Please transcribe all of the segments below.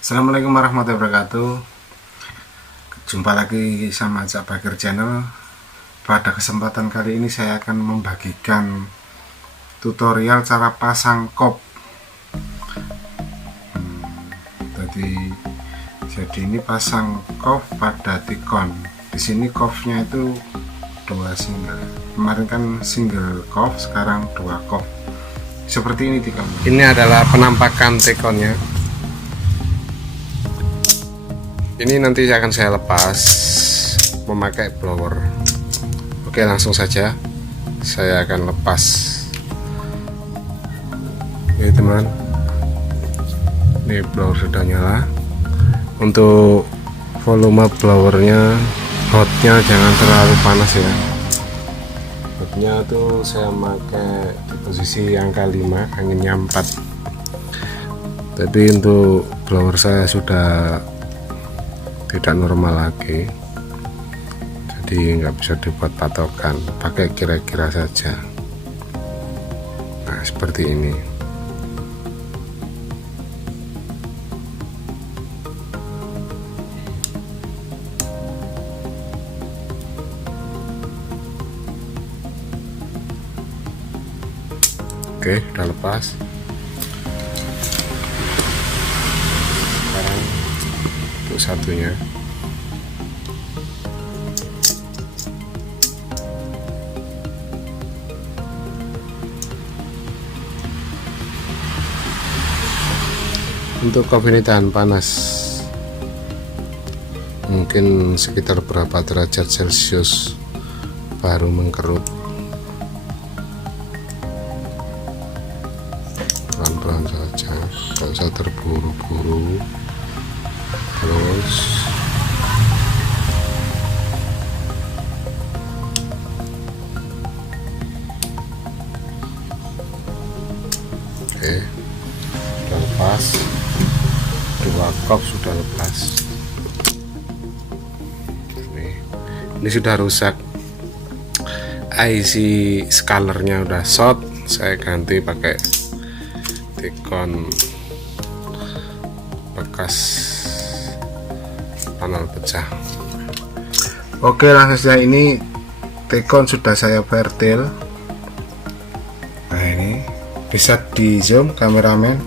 Assalamualaikum warahmatullahi wabarakatuh. Jumpa lagi sama Cak Bakir Channel. Pada kesempatan kali ini saya akan membagikan tutorial cara pasang kop. Jadi ini pasang kop pada Tikon. Di sini kopnya itu 2 single. Kemarin kan single kop, sekarang 2 kop. Seperti ini Tikon. Ini adalah penampakan Tikonnya. Ini nanti akan saya lepas memakai blower. Oke, langsung saja saya akan lepas. Oke teman, ini blower sudah nyala. Untuk volume blowernya, hotnya jangan terlalu panas ya. Hotnya tuh saya pakai di posisi angka 5, anginnya 4. Tapi untuk blower saya sudah tidak normal lagi, jadi nggak bisa dibuat patokan, pakai kira-kira saja. Nah seperti ini. Oke, udah lepas. Sekarang untuk satunya. Untuk kop ini tahan panas, mungkin sekitar berapa derajat Celcius baru mengkerut. Pelan-pelan saja, nggak usah terburu-buru. Terus oke, sudah lepas, 2 kop sudah lepas. Ini sudah rusak, IC scalernya udah short, saya ganti pakai Tikon bekas panel pecah. Oke, langsung saja, ini Tikon sudah saya vertil. Nah ini bisa di zoom kameramen,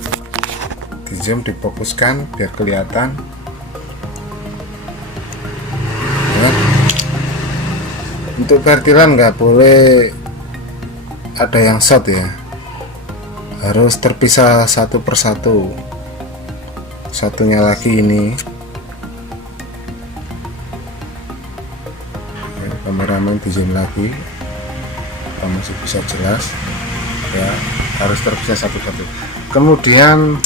di zoom, difokuskan biar kelihatan. Nah, untuk vertilan nggak boleh ada yang short ya, harus terpisah satu persatu. Satunya lagi ini, kameramen di zoom lagi, masih bisa jelas ya, harus terpisah satu-satu. Kemudian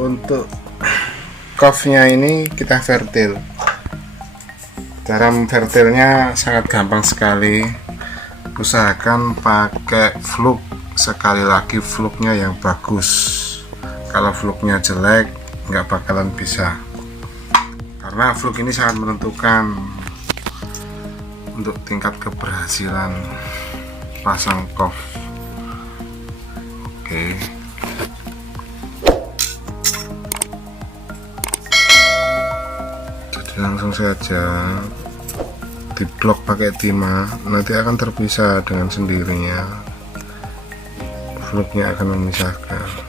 untuk kofnya ini kita vertil. Cara memvertilnya sangat gampang sekali, usahakan pakai fluk. Sekali lagi fluknya yang bagus. Kalau fluknya jelek nggak bakalan bisa, karena fluk ini sangat menentukan untuk tingkat keberhasilan pasang kop. Oke, jadi langsung saja diblok pakai timah, nanti akan terpisah dengan sendirinya. Fluknya akan memisahkan.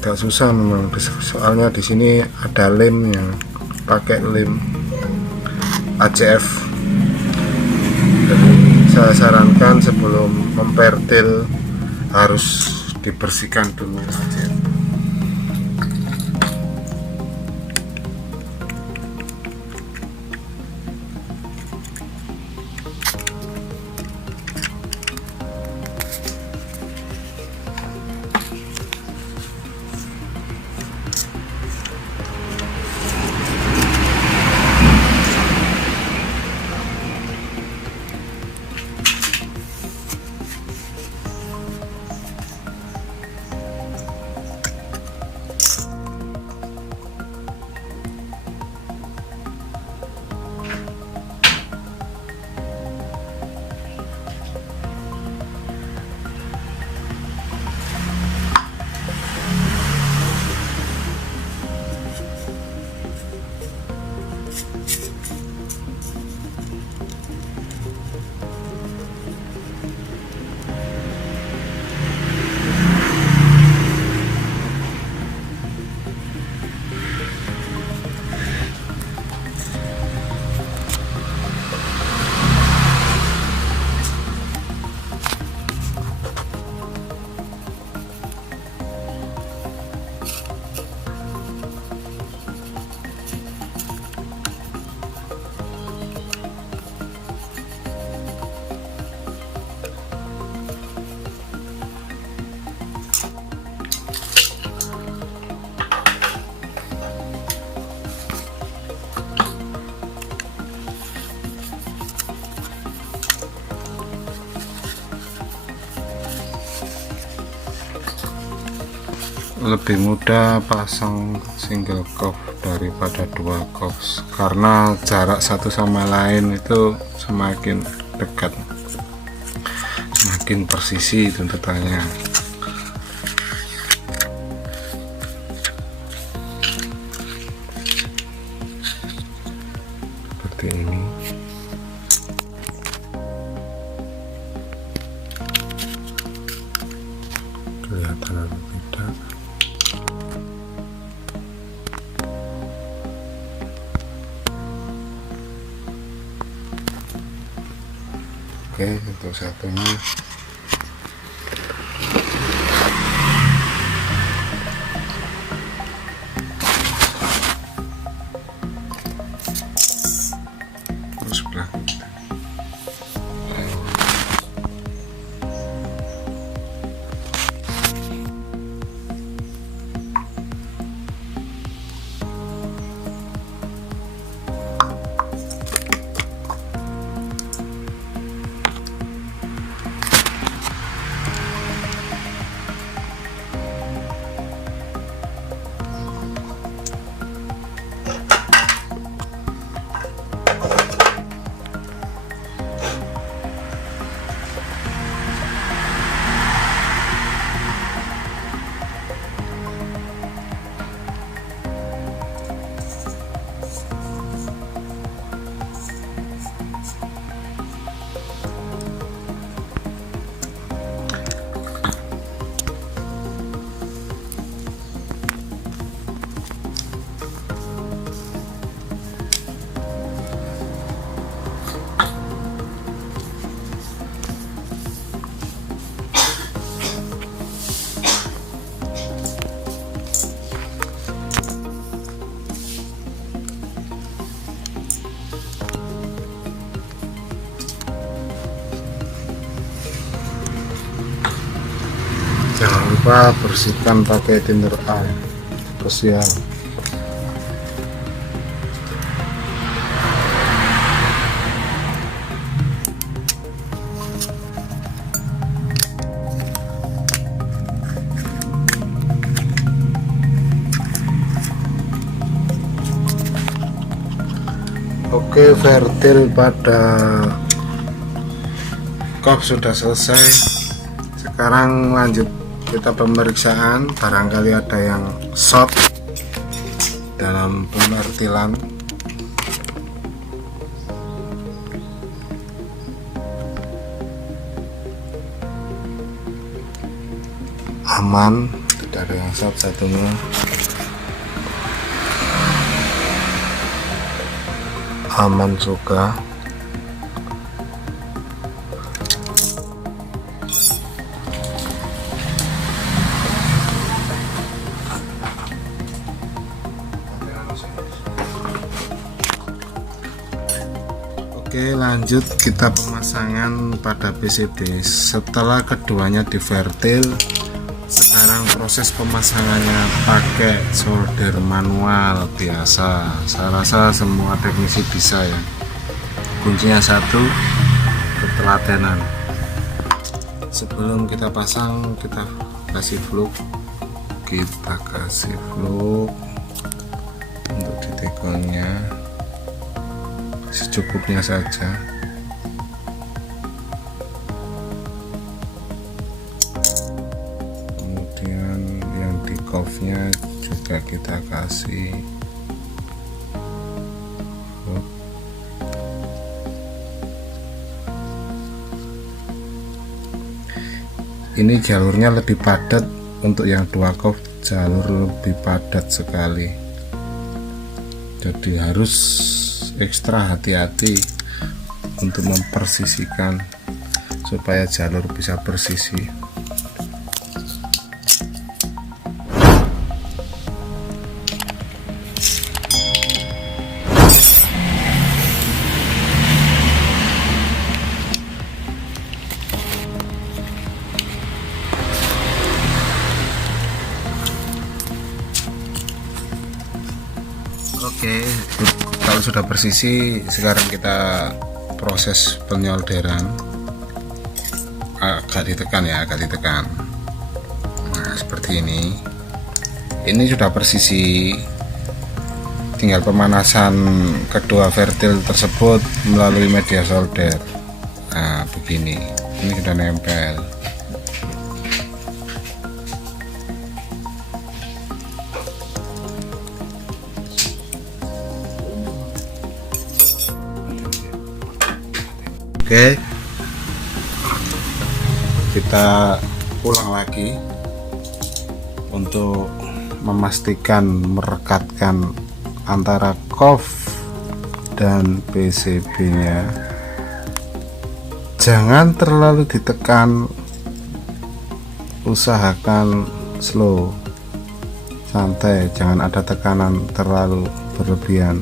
Gak susah memang, soalnya di sini ada lemnya, pakai lem ACF. Jadi saya sarankan sebelum memvertil harus dibersihkan dulu ACF. lebih mudah pasang single coff daripada dua coff karena jarak satu sama lain itu semakin dekat, semakin presisi tuntutannya. Seperti ini. Kelihatan atau tidak? Oke, untuk satunya terus sebelah kita. Jangan lupa bersihkan pakai thinner air spesial. Oke, vertil pada coff sudah selesai. Sekarang lanjut kita pemeriksaan, barangkali ada yang short dalam pemertilan. Aman, tidak ada yang short satunya. Aman juga. Oke, lanjut kita pemasangan pada PCB. Setelah keduanya divertil, sekarang proses pemasangannya pakai solder manual biasa. Saya rasa semua teknisi bisa ya. Kuncinya satu, ketelatenan. Sebelum kita pasang, kita kasih fluk. Kita kasih fluk untuk ditekonnya secukupnya saja. Kemudian yang di coffnya juga kita kasih fluk. Ini jalurnya lebih padat, untuk yang dua coff jalur lebih padat sekali, jadi harus ekstra hati-hati untuk mempersisikan supaya jalur bisa bersisi. Oke, kalau sudah bersisi, sekarang kita proses penyolderan. Agak ditekan ya, agak ditekan. Nah, seperti ini. Ini sudah persisi, tinggal pemanasan kedua vertil tersebut melalui media solder. Nah begini, ini sudah nempel. Oke, kita ulang lagi untuk memastikan merekatkan antara KOF dan PCB nya. Jangan terlalu ditekan, usahakan slow, santai, jangan ada tekanan terlalu berlebihan.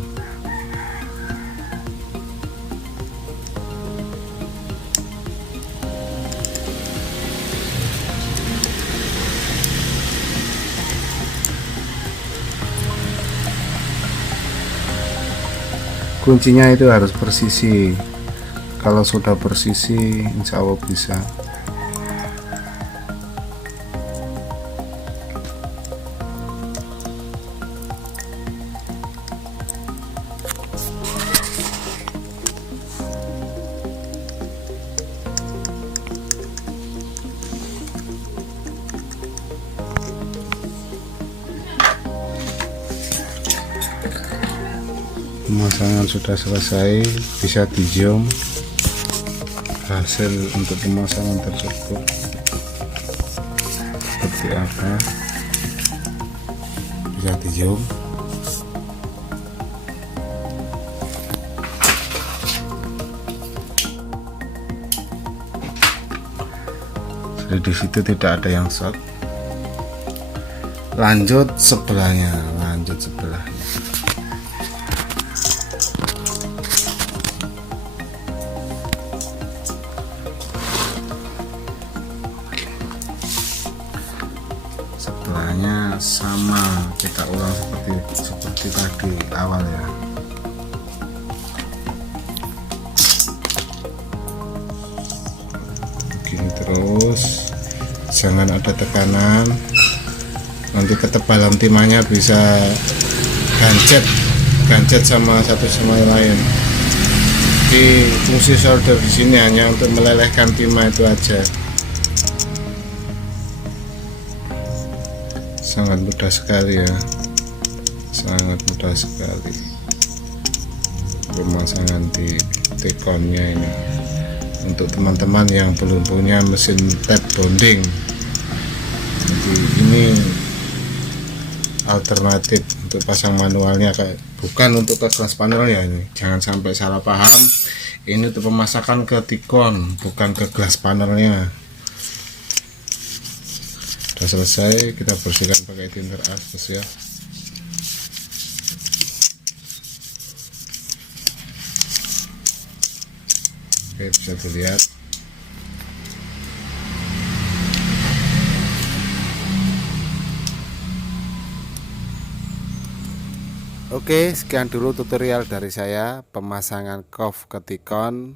Kuncinya itu harus persisi. Kalau sudah persisi, insya Allah bisa. Pemasangan sudah selesai, bisa di zoom hasil untuk pemasangan tersebut seperti apa, bisa di zoom. Jadi di situ tidak ada yang short. Lanjut sebelahnya. Sebelahnya sama, kita ulang seperti tadi awal ya. Begini terus, jangan ada tekanan. Nanti ketebalan timahnya bisa gancet sama satu sama lain. Di fungsi solder di sini hanya untuk melelehkan timah itu aja. Sangat mudah sekali ya, sangat mudah sekali pemasangan di T-Con-nya ini. Untuk teman-teman yang belum punya mesin tap bonding, jadi ini alternatif untuk pasang manualnya, bukan untuk ke glass panel ya. Ini jangan sampai salah paham, ini untuk pemasangan ke T-Con, bukan ke glass panelnya. Sudah selesai, kita bersihkan pakai thinner asbes ya. Oke, bisa dilihat. Oke, sekian dulu tutorial dari saya pemasangan KOF ke T-Con.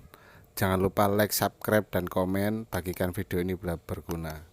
Jangan lupa like, subscribe, dan komen. Bagikan video ini berguna.